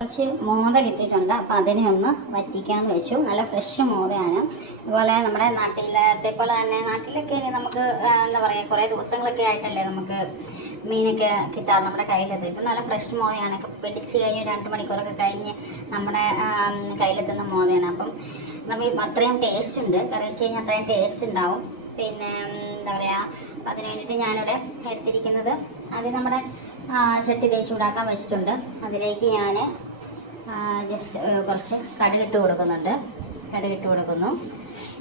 കുറച്ച് മോദ കിട്ടിയിട്ടുണ്ട്. അപ്പം അതിനെ ഒന്ന് വറ്റിക്കാമെന്ന് വെച്ചു. നല്ല ഫ്രഷ് മോദയാണ്. അതുപോലെ നമ്മുടെ നാട്ടിലത്തെ പോലെ തന്നെ നാട്ടിലൊക്കെ നമുക്ക് എന്താ പറയുക, കുറേ ദിവസങ്ങളൊക്കെ ആയിട്ടല്ലേ നമുക്ക് മീനൊക്കെ കിട്ടാറ് നമ്മുടെ കയ്യിലെത്തും. ഇത് നല്ല ഫ്രഷ് മോദയാണ്. പിടിച്ച് കഴിഞ്ഞ് 2 മണിക്കൂറൊക്കെ കഴിഞ്ഞ് നമ്മുടെ കയ്യിലെത്തുന്ന മോദയാണ്. അപ്പം നമ്മൾ അത്രയും ടേസ്റ്റ് ഉണ്ട്. കറി വെച്ച് കഴിഞ്ഞാൽ അത്രയും ടേസ്റ്റ് ഉണ്ടാവും. പിന്നെ എന്താ പറയുക, അപ്പം അതിന് വേണ്ടിയിട്ട് ഞാനിവിടെ എടുത്തിരിക്കുന്നത് അത് നമ്മുടെ ചട്ടി തേച്ച് ചൂടാക്കാൻ വെച്ചിട്ടുണ്ട്. അതിലേക്ക് ഞാൻ ജസ്റ്റ് കുറച്ച് കടുകിട്ട് കൊടുക്കുന്നുണ്ട്. കടുകിട്ട് കൊടുക്കുന്നു.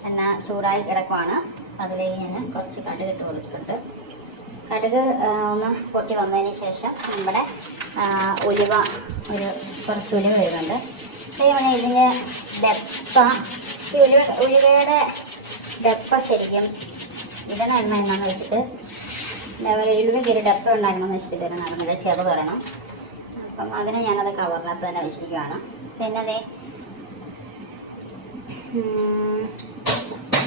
എണ്ണ ചൂടായി കിടക്കുവാണ്. അതിലേക്ക് ഞാൻ കുറച്ച് കടുകിട്ട് കൊടുത്തിട്ടുണ്ട്. കടുക് ഒന്ന് പൊട്ടി വന്നതിന് ശേഷം നമ്മുടെ ഉലുവ കുറച്ച് ഉലുവ വരുന്നുണ്ട്. അതേപോലെ ഇതിന് ഡെപ്പ, ഈ ഉലുവയുടെ ഡെപ്പ ശരിക്കും ഇടണം എന്നാന്ന് വെച്ചിട്ട് ഉലുവയ്ക്ക് ഒരു ഡെപ്പ ഉണ്ടാക്കണമെന്ന് വെച്ചിട്ട് ഇതന്നെ നടന്നത് ചെറുത് വരണം. അപ്പം അതിനെ ഞാനത് കവറിനകത്ത് തന്നെ വെച്ചിരിക്കുകയാണ്. പിന്നെ അതേ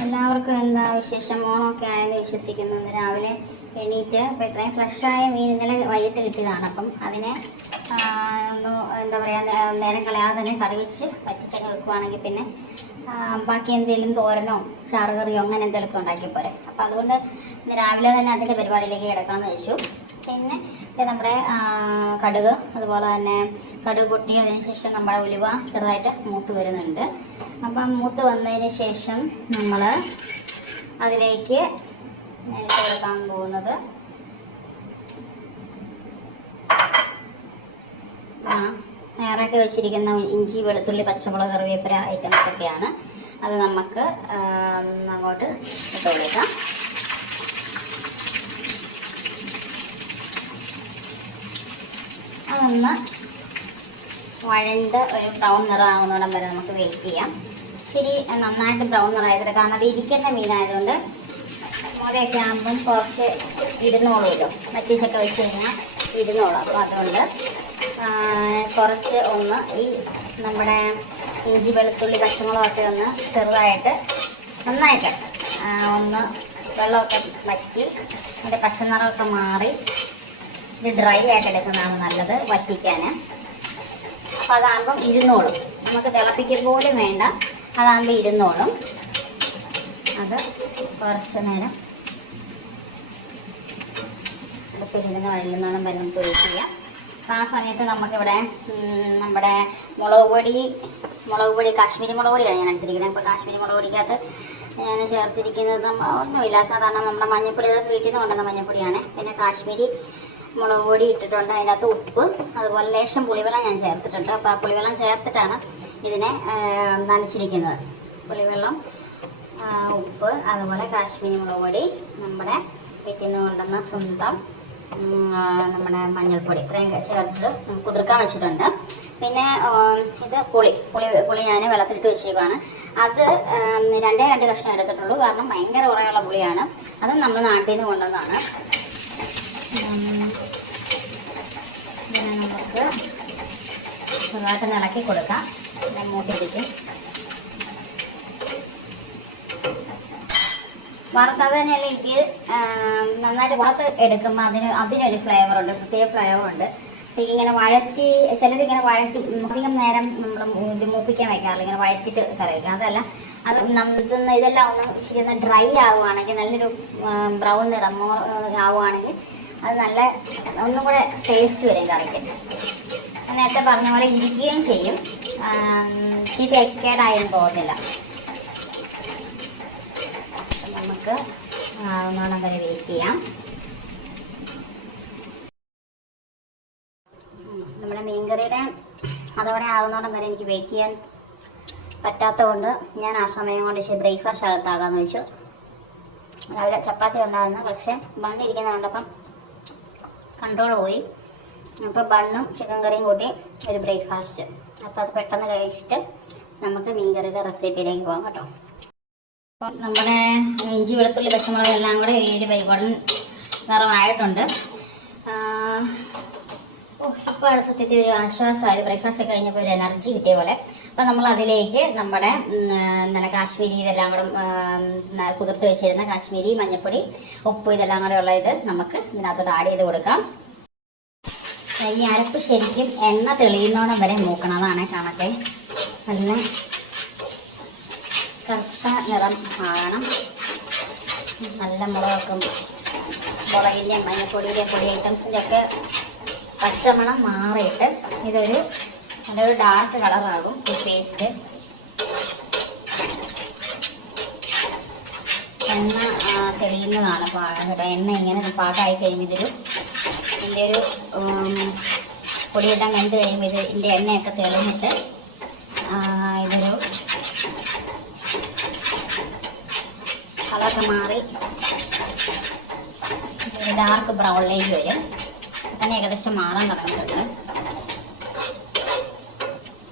എല്ലാവർക്കും എന്താ വിശേഷം, ഓണമൊക്കെ ആയെന്ന് വിശ്വസിക്കുന്നു. ഇന്ന് രാവിലെ എണീറ്റ് അപ്പോൾ ഇത്രയും ഫ്രഷായ മീൻ ഇന്നലെ വൈകിട്ട് കിട്ടിയതാണ്. അപ്പം അതിനെ ഒന്ന് എന്താ പറയുക, നേരം കളയാതെ തന്നെ കറി വെച്ച് വറ്റിച്ചൊക്കെ വെക്കുവാണെങ്കിൽ പിന്നെ ബാക്കി എന്തെങ്കിലും തോരനോ ചാറുകറിയോ അങ്ങനെ എന്തെങ്കിലുമൊക്കെ ഉണ്ടാക്കിപ്പോരെ. അപ്പോൾ അതുകൊണ്ട് ഇന്ന് രാവിലെ തന്നെ അതിൻ്റെ പരിപാടിയിലേക്ക് കിടക്കാമെന്ന് വെച്ചു. പിന്നെ നമ്മുടെ കടുക്, അതുപോലെ തന്നെ കടുക് പൊട്ടി അതിന് ശേഷം നമ്മുടെ ഉലുവ ചെറുതായിട്ട് മൂത്ത് വരുന്നുണ്ട്. അപ്പം മൂത്ത് വന്നതിന് ശേഷം നമ്മൾ അതിലേക്ക് കൊടുക്കാൻ പോകുന്നത് തയ്യാറാക്കി വെച്ചിരിക്കുന്ന ഇഞ്ചി, വെളുത്തുള്ളി, പച്ചമുളക്, കറിവേപ്പില ഐറ്റംസൊക്കെയാണ്. അത് നമുക്ക് അങ്ങോട്ട് ഇട്ട് കൊടുക്കാം. അതൊന്ന് വഴണ്ട് ഒരു ബ്രൗൺ നിറമാകുന്നോടം വരെ നമുക്ക് വെയിറ്റ് ചെയ്യാം. ഇച്ചിരി നന്നായിട്ട് ബ്രൗൺ നിറമായിട്ട്, കാരണം അത് ഇരിക്കേണ്ട മീനായതുകൊണ്ട് മോദയൊക്കെ ആകുമ്പം കുറച്ച് ഇരുന്നോളുമല്ലോ, വറ്റിച്ചൊക്കെ വെച്ച് കഴിഞ്ഞാൽ ഇരുന്നോളും. അപ്പോൾ അതുകൊണ്ട് കുറച്ച് ഒന്ന് ഈ നമ്മുടെ ഇഞ്ചി, വെളുത്തുള്ളി, പച്ചമുളകൊക്കെ ഒന്ന് ചെറുതായിട്ട് നന്നായിട്ട് ഒന്ന് വെള്ളമൊക്കെ വറ്റി അതിൻ്റെ പച്ചനിറമൊക്കെ മാറി ഇത് ഡ്രൈ ആയിട്ട് എടുക്കുന്നതാണ് നല്ലത് വറ്റിക്കാൻ. അപ്പോൾ അതാകുമ്പം ഇരുന്നോളും, നമുക്ക് തിളപ്പിക്കുക പോലും വേണ്ട, അതാകുമ്പോൾ ഇരുന്നോളും. അത് കുറച്ച് നേരം അടുപ്പിലിരുന്ന് വഴുന്നോളം വരെ നമുക്ക് വെയിറ്റ് ചെയ്യാം. ആ സമയത്ത് നമുക്കിവിടെ നമ്മുടെ മുളക് പൊടി കാശ്മീരി മുളക് പൊടിയാണ് ഞാൻ എടുത്തിരിക്കുന്നത്. ഇപ്പോൾ കാശ്മീരി മുളക് പൊടിക്കകത്ത് ഞാൻ ചേർത്തിരിക്കുന്നത് ഒന്നുമില്ല, സാധാരണ നമ്മുടെ മഞ്ഞൾപ്പൊടി, അത് വീട്ടിൽ നിന്ന് കൊണ്ടുവന്ന മഞ്ഞൾപ്പൊടിയാണ്. പിന്നെ കാശ്മീരി മുളക് പൊടി ഇട്ടിട്ടുണ്ട്. അതിനകത്ത് ഉപ്പ്, അതുപോലെ ലേശം പുളിവെള്ളം ഞാൻ ചേർത്തിട്ടുണ്ട്. അപ്പോൾ ആ പുളിവെള്ളം ചേർത്തിട്ടാണ് ഇതിനെ നനച്ചിരിക്കുന്നത്. പുളിവെള്ളം, ഉപ്പ്, അതുപോലെ കാശ്മീരി മുളക് പൊടി, നമ്മുടെ വീട്ടിൽ നിന്ന് കൊണ്ടുവന്ന സ്വന്തം നമ്മുടെ മഞ്ഞൾപ്പൊടി, ഇത്രയും ചേർത്ത് കുതിർക്കാൻ വെച്ചിട്ടുണ്ട്. പിന്നെ ഇത് പുളി ഞാൻ വെള്ളത്തിലിട്ട് വെച്ചേക്കാണ്. അത് 2 കഷ്ണം എടുത്തിട്ടുള്ളൂ, കാരണം ഭയങ്കര ഉറയുള്ള പുളിയാണ്. അതും നമ്മൾ നാട്ടിൽ നിന്ന് കൊണ്ടുവന്നതാണ്. ഇങ്ങനെ നമുക്ക് ചെറുതായിട്ട് ഇളക്കി കൊടുക്കാം. മൂട്ടിരിക്കും. വറുത്തത് തന്നെയല്ല, എനിക്ക് നന്നായിട്ട് വറുത്ത് എടുക്കുമ്പോൾ അതിനൊരു ഫ്ലേവറുണ്ട്, പ്രത്യേക ഫ്ലേവറുണ്ട്. ഇങ്ങനെ വഴറ്റി, ചിലരിങ്ങനെ വഴറ്റി അധികം നേരം നമ്മൾ ഇത് മൂപ്പിക്കാൻ വയ്ക്കാറില്ല, ഇങ്ങനെ വഴറ്റിയിട്ട് കറി വയ്ക്കാം. അതല്ല, അത് ഇതെല്ലാം ഒന്ന് ശരി ഒന്ന് ഡ്രൈ ആവുകയാണെങ്കിൽ, നല്ലൊരു ബ്രൗൺ നിറം ആവുകയാണെങ്കിൽ അത് നല്ല ഒന്നും കൂടെ ടേസ്റ്റ് വരും കറിക്ക്. നേരത്തെ പറഞ്ഞ പോലെ ഇരിക്കുകയും ചെയ്യും, കേടായും പോകുന്നില്ല. നമുക്ക് ഒന്നോണം വരെ വെയിറ്റ് ചെയ്യാം. നമ്മുടെ മീൻകറിയുടെ അതോടെ ആകുന്നോടം വരെ എനിക്ക് വെയിറ്റ് ചെയ്യാൻ പറ്റാത്തത് കൊണ്ട് ഞാൻ ആ സമയം കൊണ്ട് ഇച്ചിരി ബ്രേക്ക്ഫാസ്റ്റ് അകത്താകാമെന്ന് വെച്ചു. രാവിലെ ചപ്പാത്തി ഉണ്ടാകുന്നു, പക്ഷേ ബണ്ണിരിക്കുന്ന കണ്ടപ്പം കൺട്രോൾ പോയി. അപ്പോൾ ബണ്ണും ചിക്കൻ കറിയും കൂട്ടി ഒരു ബ്രേക്ക്ഫാസ്റ്റ്. അപ്പോൾ അത് പെട്ടെന്ന് കഴിച്ചിട്ട് നമുക്ക് മീൻകറിയുടെ റെസിപ്പിയിലേക്ക് പോകാം കേട്ടോ. അപ്പം നമ്മുടെ ഇഞ്ചി, വെളുത്തുള്ളി, പച്ചമുളക് എല്ലാം കൂടെ ഒരു വൈകോടൻ നിറമായിട്ടുണ്ട്. ഇപ്പോൾ സത്യത്തിൽ ഒരു ആശ്വാസമായി, ബ്രേക്ക്ഫാസ്റ്റ് ഒക്കെ കഴിഞ്ഞപ്പോൾ ഒരു എനർജി കിട്ടിയ പോലെ. അപ്പം നമ്മൾ അതിലേക്ക് നമ്മുടെ എന്താണ് കാശ്മീരി ഇതെല്ലാം കൂടെ കുതിർത്ത് വെച്ചിരുന്ന കാശ്മീരി, മഞ്ഞൾപ്പൊടി, ഉപ്പ് ഇതെല്ലാം കൂടെ ഉള്ള ഇത് നമുക്ക് ഇതിനകത്തോട്ട് ആഡ് ചെയ്ത് കൊടുക്കാം. ഈ അരപ്പ് ശരിക്കും എണ്ണ തെളിയുന്നോണം വരെ മൂക്കണം. അതാണ് കണക്കെ. നല്ല കറുത്ത നിറം ആകണം. നല്ല മുളകിൻ്റെ മഞ്ഞപ്പൊടിയുടെ പൊടി ഐറ്റംസിൻ്റെ ഒക്കെ പച്ചമണം മാറിയിട്ട് നല്ലൊരു ഡാർക്ക് കളറാകും ഈ പേസ്റ്റ്. എണ്ണ തെളിയുന്നതാണ് പാകം കേട്ടോ. എണ്ണ ഇങ്ങനെ പാകമായി കഴിയുമ്പോൾ ഇതിൻ്റെ ഒരു പൊടിയിടാൻ കണ്ടു കഴിയുമ്പോൾ ഇതിൻ്റെ എണ്ണയൊക്കെ തെളിഞ്ഞിട്ട് ഇതൊരു കളറൊക്കെ മാറി ഡാർക്ക് ബ്രൗണിലേക്ക് വരും. തന്നെ ഏകദേശം മാറാൻ തുടങ്ങിയിട്ടുണ്ട്.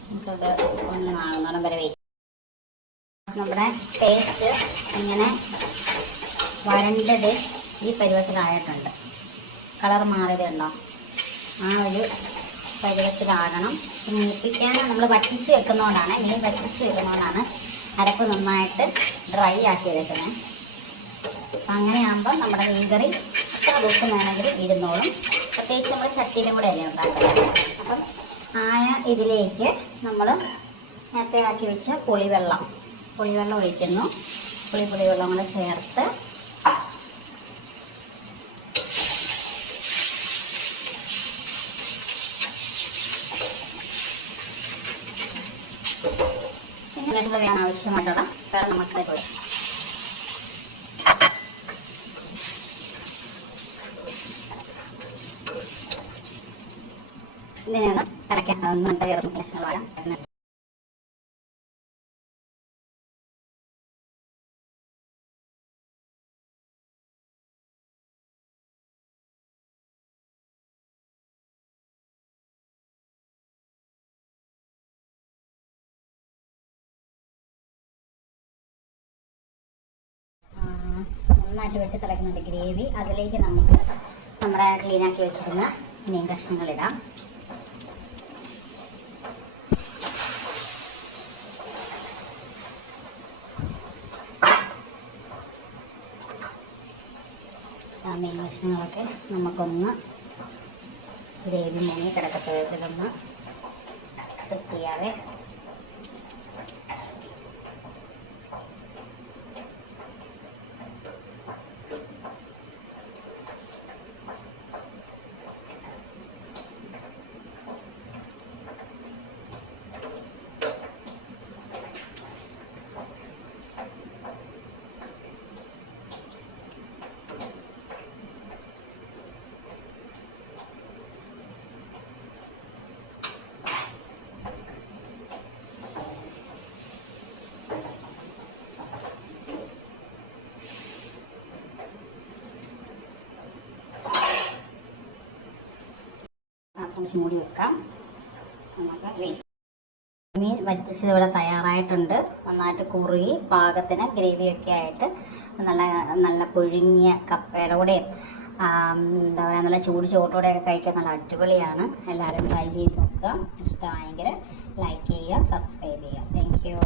നമുക്കത് ഒന്ന് ആകുന്നോളം വരെ വെയിറ്റ്. നമ്മുടെ പേസ്റ്റ് ഇങ്ങനെ വരണ്ടത് ഈ പരുവത്തിലായിട്ടുണ്ട്. കളർ മാറിയതുണ്ടോ? ആ ഒരു പരുവത്തിലാകണം. മൂപ്പിക്കാൻ നമ്മൾ വറ്റിച്ച് വെക്കുന്നതുകൊണ്ടാണ്, മീൻ വറ്റിച്ച് വെക്കുന്നതുകൊണ്ടാണ് അരപ്പ് നന്നായിട്ട് ഡ്രൈ ആക്കി എടുക്കുന്നത്. അപ്പം അങ്ങനെയാകുമ്പോൾ നമ്മുടെ മീൻകറി എത്ര ദിവസം വേണമെങ്കിലും ഇരുന്നോളും. പ്രത്യേകിച്ച് നമ്മൾ ചട്ടിയിലും കൂടെ അല്ലേ ഉണ്ടാക്കുന്നത്. അപ്പം ഇതിലേക്ക് നമ്മൾ നേരത്തെ ആക്കി വെച്ച പുളിവെള്ളം ഒഴിക്കുന്നു. പുളിവെള്ളം കൂടെ ചേർത്ത് ആവശ്യമായിട്ടുള്ള വെള്ളം നമുക്ക് ഇതിനൊന്ന് തിളയ്ക്കാൻ കഷ്ണങ്ങളാണ്. നന്നായിട്ട് വെട്ടി തിളയ്ക്കുന്നുണ്ട് ഗ്രേവി. അതിലേക്ക് നമുക്ക് നമ്മുടെ ക്ലീനാക്കി വെച്ചിരുന്ന മീൻ കഷ്ണങ്ങളിടാം. മീൻ കഷ്ണങ്ങളൊക്കെ നമുക്കൊന്ന് ഗ്രേവി മുങ്ങി കിടക്കത്തെ വിധത്തിലൊന്ന് സെറ്റ് ചെയ്യാവേ. മൂടി വെക്കാം. നമുക്ക് മീൻ വറ്റിച്ചത് ഇവിടെ തയ്യാറായിട്ടുണ്ട്. നന്നായിട്ട് കുറുകി പാകത്തിന് ഗ്രേവിയൊക്കെ ആയിട്ട് നല്ല പുഴുങ്ങിയ കപ്പയുടെ കൂടെയും എന്താ പറയുക നല്ല ചൂട് ചോട്ടോടെയൊക്കെ കഴിക്കാൻ നല്ല അടിപൊളിയാണ്. എല്ലാവരും ട്രൈ ചെയ്ത് നോക്കുക. ഇഷ്ടമായെങ്കിൽ ലൈക്ക് ചെയ്യുക, സബ്സ്ക്രൈബ് ചെയ്യുക. Thank you.